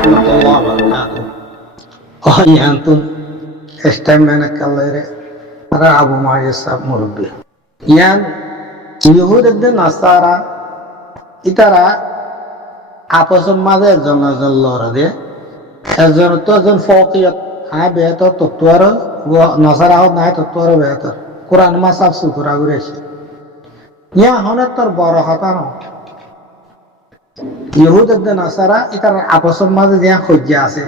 warahmatullahi wabarakatuh. Oh iya antum istamana kallere ara Abu Majid sahab murabbi. Yan Yahudদের নাসারা ইতারা আপসের মাঝে একজন একজন লড়ে একজন তো একজন ফকিয়ত হ্যাঁ বেহতর তত্ত্বর নাসারা হোক নাই তত্ত্বর বেহতর কোরআন মা সাফ সুতরা ঘুরেছে ইয়া হনের তোর বড় কথা ন ইহুদের নাসারা ইতার আপসের মাঝে যে খোঁজা আছে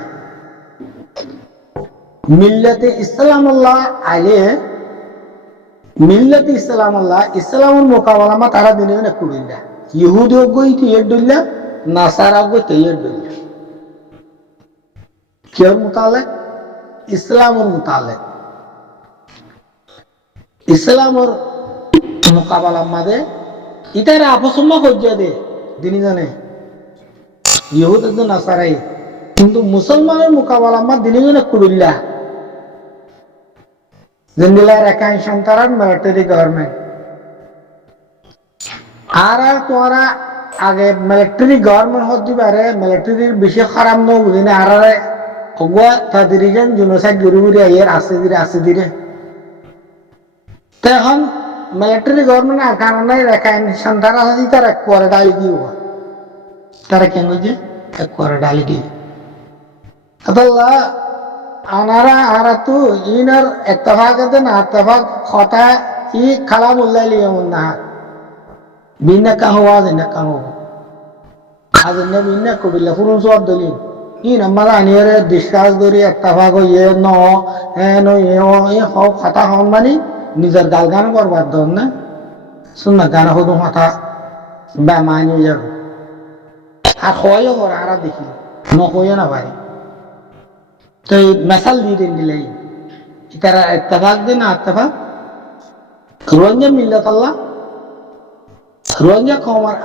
মিল্লাতে ইসলামুল্লাহ আলে মিল্লাতে ইসলামুল্লাহ ইসলামের মোকাবেলা মা তারা দিনে দিনে কুড়িল্লা ইহুদি গই টিয়ের ডুল্লা নাসারা গই টিয়ের ডুল্লা কেউ মোতালেক ইসলামের মোতালেক ইসলামের মোকাবেলা মাঝে ইতারা আপসের মা খোঁজা দে দিনে জানে ইহুদের নাসারাই কিন্তু মুসলমানের মোকাবেলা মা দিনে দিনে কুড়িল্লা জিন্দিলার একাই সন্তান মিলিটারি গভর্নমেন্ট আর তোরা আগে মিলিটারি গভর্নমেন্ট হতে পারে মিলিটারির বেশি খারাপ ন বুঝি না আর অগুয়া তাদেরজন জনসাইড ঘুরে ঘুরে আইয়ের আসে দিরে তখন মিলিটারি গভর্নমেন্ট আর কারণে একাই সন্তান আছে তারা এক করে ডালি দিব তারা কেন যে এক করে ডালি দিয়ে আল্লাহ আনারা আরা তু ইনার ইত্তেফাকতে না ইত্তেফাক কথা ই কালামুল্লাহ লিয়ামুন না বিনা কাহওয়া দিনা কাহও আজনে বিনা কবিল্লা ফুরুন সব দলিল ইন আমরা আনিয়ারে ডিসকাস করি ইত্তেফাক ইয়ে ন এন এ হও কথা হন মানে নিজের গালগান করবার দন না শুননা গান হদু কথা বেমানি যাবে আর হয়ও কর আরা দেখি নকইও না ভাই তো এই মেসাল দিয়ে দিলে তারা ইত্তেফাক দে না ইত্তেফাক রোহিঙ্গা মিল্লাত আল্লাহ রোহিঙ্গা কমার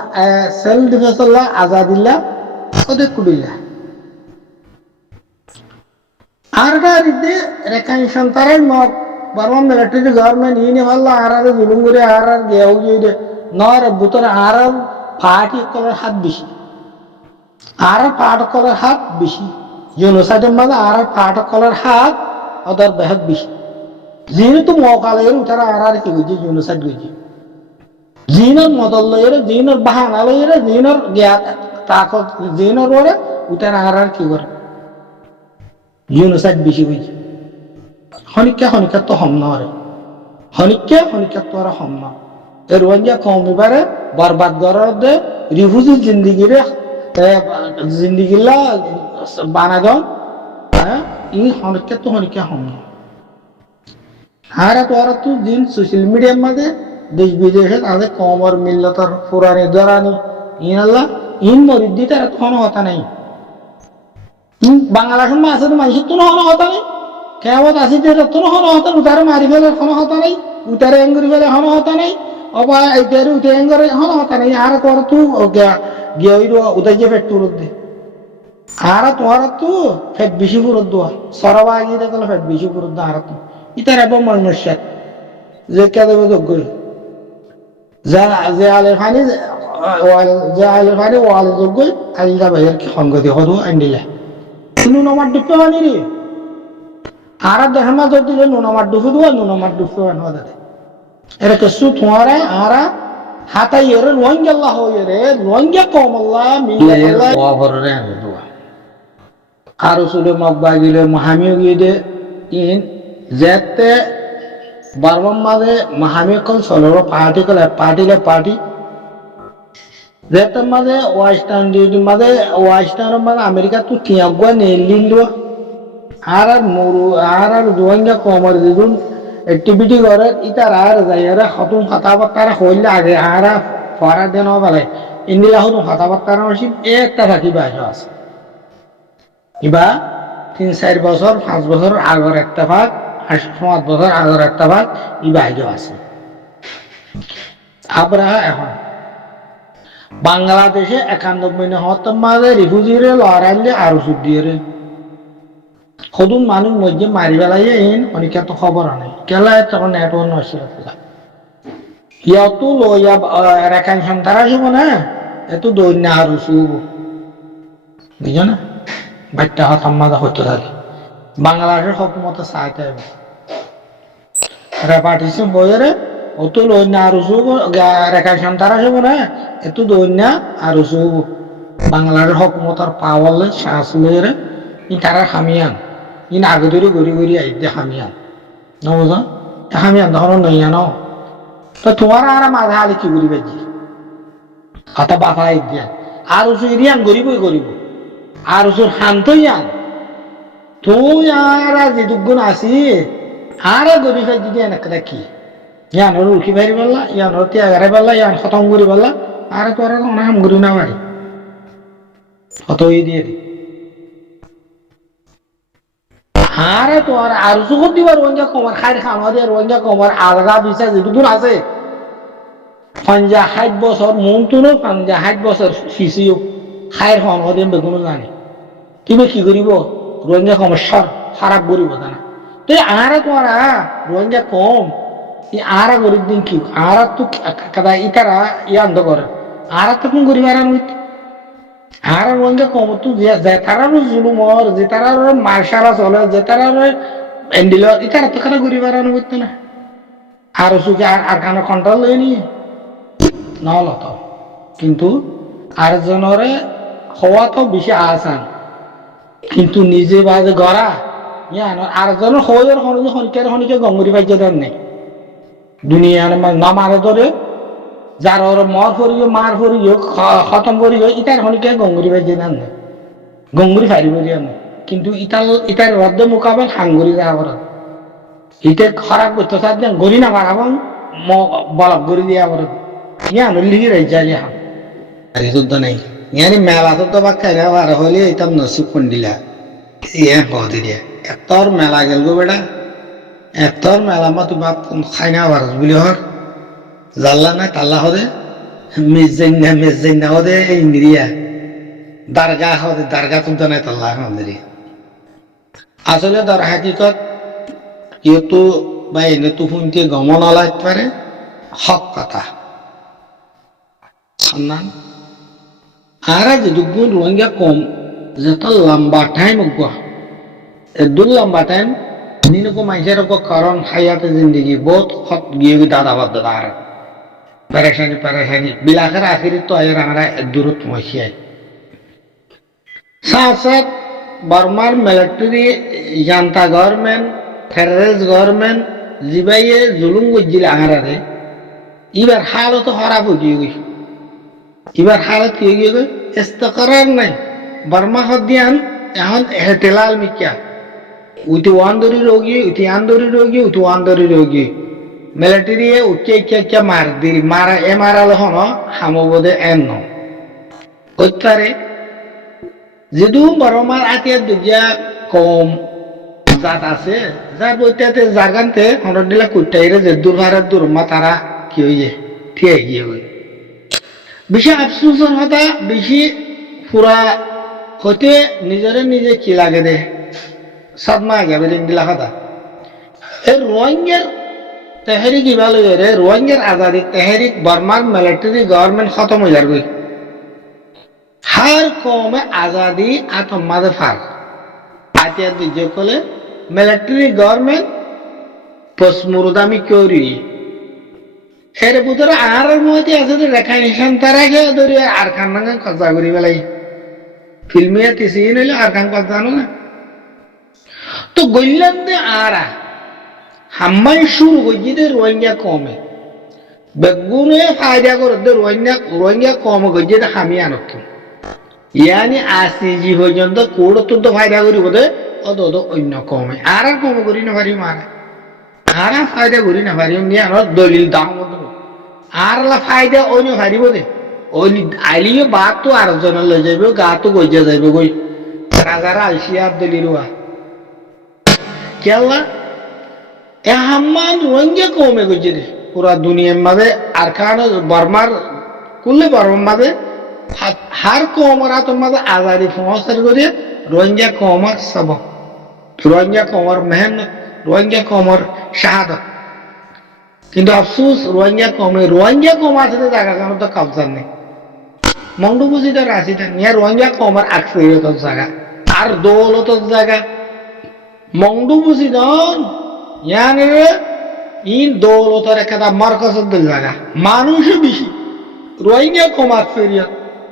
সেলফ ডিফেন্স আল্লাহ আজাদিল্লাহ ওদের কুডিল্লাহ আর দিতে রেকানশন তারাই মক বারবার মিলিটারি গভর্নমেন্ট ইনি ভাল্লা আর জুলুম করে আর গেও যে নর বুতর আর পার্টি কলার হাত বেশি আর পার্ট কলার হাত বেশি জনসাইডের মাঝে আর পাঠকলের হাত ওদের বেহাত বেশি যেহেতু মকালের তারা আর কি বুঝছে জনসাইড বুঝছে জিনের মদল লইয়ের জিনের বাহানা লইয়ের জিনের জ্ঞাত তাকত জিনের ওরে উতার আর কি করে জনসাইড বেশি বুঝছে হনিকা তো হম না রে হনিকা তো আর হম না এর ওয়াঞ্জা কমিবারে বরবাদ করার দে রিফিউজি জিন্দিগিলা বানা দাও হ্যাঁ ই হনিকা হম না আর তোরা তুই দিন সোশ্যাল মিডিয়ার মাঝে দেশ বিদেশে তাদের কমর মিল্লতর পুরানি দরানি ইনাল্লাহ ইন মরিদ্দি তারা তখন হতা নাই বাংলাদেশের মা আছে মানুষের তো হন হতা নেই কেমন আছে যে তো হন হতা উতারে মারি ফেলে হন হতা নাই উতারে এঙ্গুরি ফেলে হন হতা নাই অবা এইটারে উঠে এঙ্গরে হন হতা নাই আর তোরা তুই গিয়ে উদয় যে পেট তুরত দে আর তোমার তো ফেট বেশি ফুরত দোয়া সরবা গিয়ে দেখলে ফেট বেশি ফুরত দোয়া আর তো ইতার এবং মনুষ্যাত যে কে দেবে যোগ্য যে আলের ফানি ওয়ালে যোগ্য আলিদা ভাইয়ের সংগতি হদু আন্ডিলা নুন আমার ডুবতে হয়নি রে আর দেখার মাঝ দিলে নুন আমার ডুবে দেওয়া নুন আমার ডুবতে হয় না এটা কেসু তোমার আর হাতা ইয়েরে রোহিঙ্গা আল্লাহ ইয়েরে রোহিঙ্গা কম আল্লাহ মিলে আল্লাহ ওয়াবরে দোয়া আর উসুলে মকবা গিলে মহামিও গিয়ে ইন যেতে বারবার মাঝে মহামিও কল চলো পার্টি যেতে মাঝে ওয়েস্টার্ন মাঝে ওয়েস্টার্নের মাঝে আমেরিকা তো টিয়াগুয়া নেলিল আর মরু আর রোহিঙ্গা কমর দিদুন অ্যাক্টিভিটি করে ইতার আর যাইয়ারা হতুন কথাবার্তা হইলে আগে আর ফরা দেন বেলায় ইন্দিলা হতুন কথাবার্তা একটা থাকি বাইরে আছে ইবা 3-4 বছর 5 বছর আগর একটা ভাগ 7 বছর আগর একটা ভাগ ই বাইরে আছে আমরা এখন বাংলাদেশে 91 মাঝে রিফিউজিরে লড়াইলে আরো সুদ দিয়ে সদুন মানুষ মধ্যে মারি বেলাইয়ে ইন অনেকে তো খবর নেই কেলায় তখন নেটওয়ার্ক নষ্ট ইয়াতো লইয়া রেখান সন্তান আসব না এত দৈন্য আর বুঝছো না বাচ্চা হতাম মাজা হতে থাকে বাংলাদেশের হকুমতে চাইতে হবে রেপার্টিশন বইয়েরে অত লইন্য আর রেখা সন্তান আসব না এত দৈন্য আর বাংলাদেশের হকুমতার পাওয়ালে শ্বাস লইরে ই তারা হামিয়ান ইন আগে ধরে গড়ি গড়ি আইতে হামিয়ান নবুঝ হামিয়ান তখন নইয়া ন তো তোমার আর মাঝে আলে কি করি বেজি কথা বাধা দিয়া আর ইরিয়ান গরিবই গরিব আর শান্তই আন তুই আর যে দুগুণ আসি আর গরিব যদি এনেকে কি ইয়ানোর উঠি পারি পারলা ইয়ানোর ত্যাগারে পারলা ইয়ান খতম করি পারলা আর তোর অনেক হাম করি না পারি অত দিয়ে দি আর তোর আর সুখত দিবার রোজা কমার খাই খাওয়া দিয়ে রোজা কমার আলগা বিচার যে দুগুণ আছে 50 বছর মন তুলো 50 বছর শিশিও খায়ের খাওয়া দিয়ে বেগুনো জানি তুমি কি করিব রোজা সমস্যার খারাপ করিব জানা তো আর তোরা রোজা কম আর গরিব দিন কি আর তো কাদা ইতারা ইয়ান্দ করে আর তো কোন গরিব আর আর রোজা কম তো যে তারার জুলুমর যে তারার মার্শালা চলে যে তারার এন্ডিল ইতারা তো কারা গরিব আর করতে না আর সুখে আর কানে কন্ট্রোল লই নিয়ে নহল তো কিন্তু আরেকজনের হওয়া তো বেশি আসান কিন্তু নিজে বাজে গড়া আরেকজনের হওয়ার হনিকের হনিকে গঙ্গুরি পাইছে দেন নেই দুনিয়ার না মারে ধরে যার ওর মর করিও মার করিও খতম করিও ইটার হনিকে গঙ্গুরি পাইছে দেন নেই গঙ্গুরি ফারি করিয়া নেই কিন্তু ইটার রদ্দ মোকাবেল হাঙ্গুরি যাওয়ার ইটা খারাপ করতে চার দেন গড়ি না মারাব বলক গড়ি দিয়া বড় ইয়ান লিখি রাই যাই হাম আরে তো নাই ইয়ানি মেলা তো বা খাই আর হলে এতাম নসিব কোন দিলা ইয়ে কদি দিয়া এতর মেলা গেল গো বেটা এতর মেলা মা তুমি খাই না আর বলি হর জাল্লা না তাল্লা হদে মেজাইনা হদে ইন্দ্রিয়া দারগা হদে দারগা তুমি নাই তাল্লা হদে আসলে তার হাকিকত ইয়তো বা এনে তো শুনতে গমন আলাইতে পারে হক কথা সম্মান আর যে দুগুণ রোহিঙ্গা কম যত লম্বা টাইম একদম লম্বা টাইম নিনকো মানুষের কারণ হায়াতে জিন্দগি বহুত খত গিয়ে দাদা বাদ দাদা আর পেরেশানি বিলাসের আখিরি তো আয়ের আমরা দূরত মহিয়াই সাথ সাথ বর্মার military junta government terrorist government জিবাইয়ে জুলুম গজিল আঙারে এবার হালত খারাপ হয়ে গেছে এবার হালত কি হয়ে গেছে ইস্তেকরার নাই বর্মা হদিয়ান এখন হেতেলাল মিকিয়া উঠি ওয়ান্দরি রোগী মিলিটারি উঠে মার দিল মারা মারালে হন হামবোধে এন নরে যদিও বর্মার আতিয়া দুজিয়া কম জাত আছে যার বইটাতে জাগানতে হনর দিলা কুটাইরে যে দুর্ভারের দুর্মা তারা কি হয়ে ঠিক গিয়ে হই বেশি আফসোসের কথা বেশি পুরা হতে নিজে কি লাগে দে সাদমা যাবে দিলা কথা এই রোহিঙ্গার তেহরিক ইভালো রে রোহিঙ্গার আজাদি তেহরিক বর্মার মিলিটারি গভর্নমেন্ট খতম হয়ে যাবে হার কমে আজাদি আতমাদে ফার আতিয়া দিজে কলে মিলিটারি গভর্নমেন্ট পসমুরদামি করি এর ভিতরে আর মধ্যে আছে রেখা নিশান তারা গিয়ে ধরে আর খান খরচা করি বেলাই ফিল্মিয়া তিসি নিলে আর খান জানো না তো গইলাম দে আরা হাম্মাই শুরু করছি দে রোহিঙ্গা কমে বেগুনে ফায়দা করে দে রোহিঙ্গা কম করছে দে হামি আনক ইয়ানি আসি পর্যন্ত কোড তো ফায়দা করিব দে অত অন্য কমে আর কম করি না পারি মারা আর ফায়দা করি না পারি নিয়ে আমার দলিল দাম আর ফায়দা অন্য পারিব দে ওই আইলিও বাদ তো আর জনের লই যাইব গা তো গইজা যাইব গই রাজারা আলসি আর দলিল কেলা এ হাম্মান রোহিঙ্গা কমে গেছে রে পুরা দুনিয়ার মাঝে আর খান বর্মার করলে বর্মার মাঝে হার কমরা তোর মাঝে আজাদি ফসার করে রোহিঙ্গা কমর সবক রোহিঙ্গা কমর মেহনত রোহিঙ্গা কমর শাহাদত কিন্তু আফসোস রোহিঙ্গা কম আছে জায়গা কেন তো কবজা নেই মন্ডু বুঝিতে রাশিটা নিয়ে রোহিঙ্গা কমর আকসরিয়ত জায়গা আর দৌলতর জায়গা মংডু বুঝি দন ইয়ানে ইন দৌলতর একটা মার্কাসের জায়গা মানুষও বেশি রোহিঙ্গা কম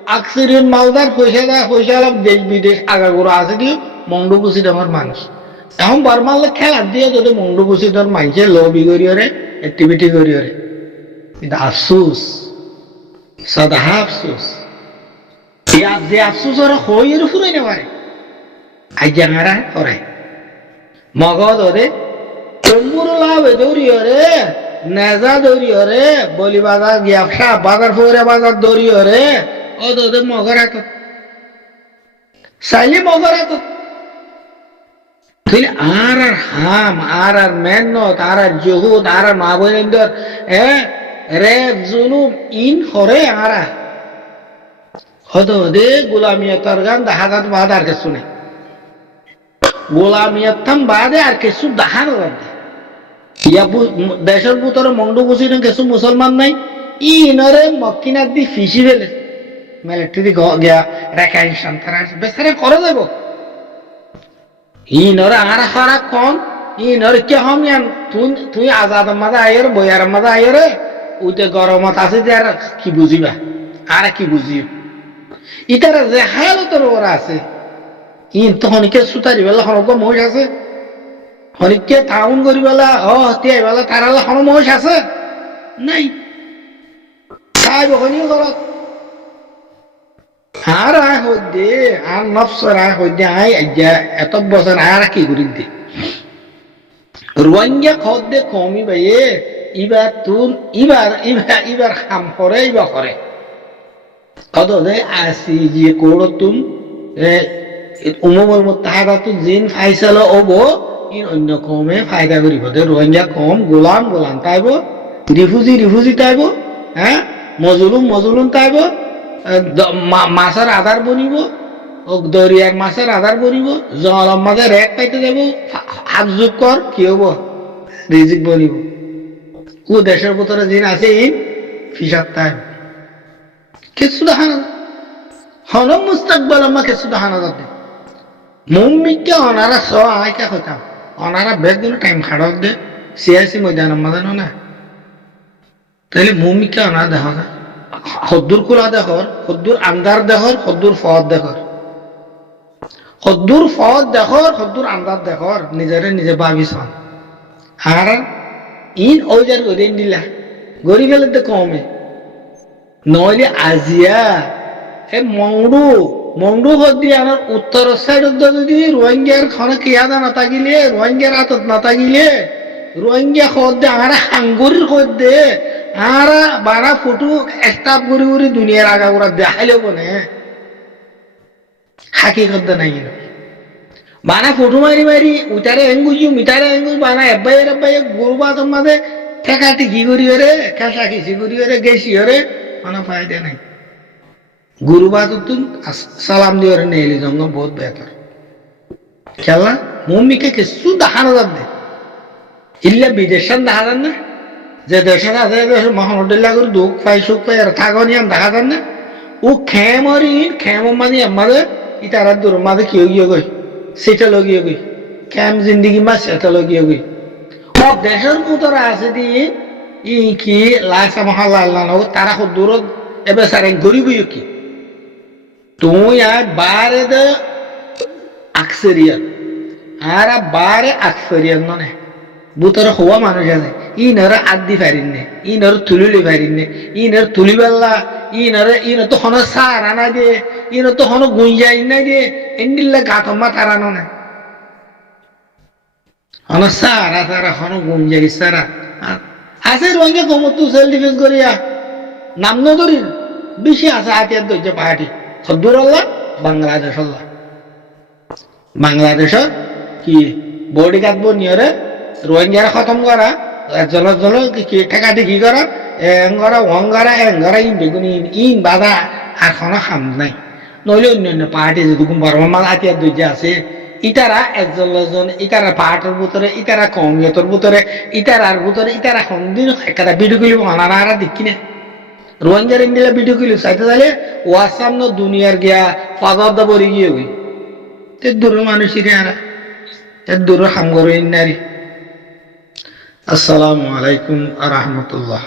আকসেরিয়ন মালদার পয়সা অলপ দেশ বিদেশ আগাগোড়া আছে দিও মংডু বুঝি আমার মানুষ এখন বর্মালে খেলা দিয়ে যদি মংডু বুঝি তোর মানুষে লবি করিয়রে অ্যাক্টিভিটি করিয়রে কিন্তু আফসোস সদা আফসোস যে আফসোস ওরা হইয়ের ফুরাই না পারে আইজাঙারা করে মগধ ওরে তম্বুর লাভ দৌড়িয়রে নেজা দৌড়িয়রে বলি বাজার ব্যবসা বাজার ফোরে বাজার দৌড়িয়রে ও তোদের মগর হাত চাইলে মগর হাত তাহলে আর হাম আর মেহনত আর জহুদ আর মা বোনেন্দর রেপ জুলুম ইন হরে আরা হতো দে গোলামিয়তর গান দেখা যাত বাদ আর কিছু নেই গোলামিয়ত থাম বাদে আর কিছু দেখানো যাবে ইয়া দেশের ভিতরে মন্ডু বুঝি না কিছু মুসলমান নাই ইনরে মক্কিনার দি ফিসি ফেলে মিলিটারি গিয়া রেখাইন সন্তান বেচারে করে দেব ইনরে আর হারা কোন ইনরে কে হম ইয়ান তুই আজাদ মাঝে আয়ের বয়ার মাঝে আয়ের ওইতে গরমত আছে যে আর কি বুঝিবা আর কি বুঝিও ইতারা যে হালতর ওরা আছে ইন তো হনিকে সুতারি বেলা হনক মহিষ আছে হনিকে টাউন করি বেলা তিয়াই বেলা তারালে হন মহিষ আছে নাই তাই বহনীয় গলত আর আয় হইদে আর নফসর আয় হইদে আয় এত বছর আর কি করি দে রোহিঙ্গা খদ দে কমি ভাইয়ে ইবার তুন ইবার হাম করে ইবার করে কত দে আসি যে কোড় তুন উমর মুত্তাহাদাতু জিন ফাইসালা ওবো ইন অন্য কমে ফায়দা করিব দে রোহিঙ্গা কম গোলাম তাইব রিফিউজি তাইব হ্যাঁ মজলুম তাইব মাছের আধার বনিব দরিয়ার মাছের আধার বনিব জলম মাঝে রেক পাইতে যাব হাত যোগ কর কি হব রিজিক বনিব ও দেশের ভিতরে জিন আছে ইন ফিসার তাই কিছু দেখানো হনম মুস্তাকবাল আমা কিছু দেখানো যাবে মুম্মিকে অনারা স আইকা হইতাম অনারা বেগ দিন টাইম খাড়ক দে সিয়াসি ময়দান আমাদের না তাহলে মুম্মিকে অনারা দেখা যায় হদ্দুর কুলা দেখর হদ্দুর আন্দার দেখর হদ্দুর ফদ দেখর হদ্দুর আন্দার দেখর নিজে ভাবিস আর ইন ওজার গরিন দিলা গরিব গেলে তো কমে নইলে আজিয়া এ মংডু হদ্দি আমার উত্তর সাইড যদি রোহিঙ্গার খানা কিয়াদা না থাকিলে রোহিঙ্গার হাতত না থাকিলে রোহিঙ্গা হদ্দে আর হাঙ্গুরির হদ্দে আর বারা ফটো স্টাফ করি দুনিয়ার আগা ওরা দেখাইলেও বনে হাকি করতে নাই বানা ফটো মারি উতারে মিটারে এঙ্গুজ বানা এব্বাই গরুবা তোমাদের ঠেকাটি কি করি রে খেসা খিসি করি রে গেছি রে কোনো ফায়দা নাই গুরুবা তো সালাম দিয়ে নেলি জঙ্গ বহুত বেহতর খেলা মম্মিকে কিছু দেখানো যাবে ইল্লা বিদেশান দেখা যান না যে দেশের আছে মহামদুল্লাহ করে দুঃখ পাই সুখ পাই আর থাকনি আমি দেখা যান না ও খেম মানে আমাদের ইতারা দূর মাঝে কি গিয়ে গই সেটা লগিয়ে গই খেম জিন্দিগি মা সেটা লগিয়ে গই ও দেশের ভিতরে আছে দিয়ে ই কি লাসা মহাল্লা আল্লাহ তারা খুব দূরত এবার সারে গরিব কি তুই আর বারে দে আকসেরিয়ান আর বারে আকসেরিয়ান মানে বুতর হওয়া মানুষ আছে ইনর আদি ফারিন নে ইনর তুলিলি ফারিন নে ইনর তুলিবেল্লা ইনর তো হন সারা না দে ইনর তো হন গুঞ্জাই না দে এন্ডিল্লা গাতম্মা তারানো না হন সারা হন গুঞ্জাই সারা আছে রঙে কমতু সেল ডিফেন্স করিয়া নাম নদরিন বেশি আছে আতিয়ার দৈর্য পাহাড়ি সদ্দুর আল্লাহ বাংলাদেশের কি বডি গার্ড বনিয়রে রোহিঙ্গারা খতম করা জল ঠেকাটি কি করা এঙ্গরা ইন বেগুনি ইন বাধা আর কোনো খাম নাই নইলে অন্য পাহাড়ি যেরকম বর্মা আতিয়ার দৈর্য আছে ইতারা একজন ইতারা পাহাড়ের ভিতরে ইতারা কমিয়তর ভিতরে ইতারা সন্দিন একটা ভিডিও গুলি অনারা দেখি না রোহিঙ্গার ইন্ডিয়া ভিডিও গুলি চাইতে চাইলে ওয়াসাম দুনিয়ার গিয়া ফাদার দা বরি গিয়ে গই তে দূর মানুষের আরা এর দূর হামগর নারী। আসসালামু আলাইকুম আ রহমতুল্লাহ।